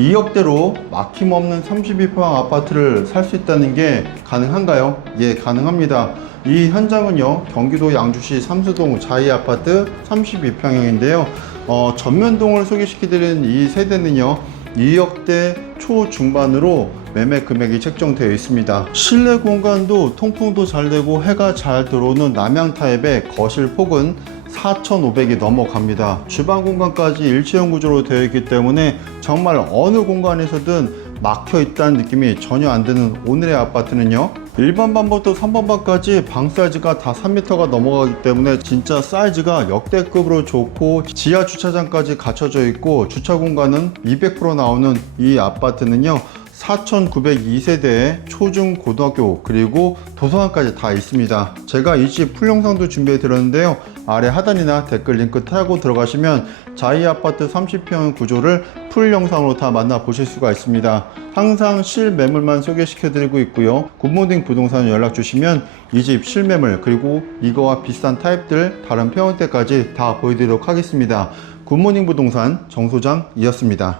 2억대로 막힘없는 32평 아파트를 살 수 있다는 게 가능한가요? 예, 가능합니다. 이 현장은요, 경기도 양주시 삼수동 자이 아파트 32평형인데요. 어, 전면동을 소개시켜드리는 이 세대는요, 2억대 초중반으로 매매 금액이 책정되어 있습니다. 실내 공간도 통풍도 잘 되고 해가 잘 들어오는 남향 타입의 거실 폭은 4,500이 넘어갑니다. 주방 공간까지 일체형 구조로 되어 있기 때문에 정말 어느 공간에서든 막혀 있다는 느낌이 전혀 안 드는 오늘의 아파트는요. 1번 방부터 3번 방까지 방 사이즈가 다 3m가 넘어가기 때문에 진짜 사이즈가 역대급으로 좋고 지하 주차장까지 갖춰져 있고 주차 공간은 200% 나오는 이 아파트는요. 4,902세대의 초중 고등학교 그리고 도서관까지 다 있습니다. 제가 이 집 풀 영상도 준비해 드렸는데요. 아래 하단이나 댓글 링크 타고 들어가시면 자이 아파트 30평 구조를 풀 영상으로 다 만나 보실 수가 있습니다. 항상 실매물만 소개시켜 드리고 있고요. 굿모딩 부동산 연락 주시면 이 집 실매물 그리고 이거와 비슷한 타입들 다른 평원대까지 다 보여드리도록 하겠습니다. 굿모닝 부동산 정소장이었습니다.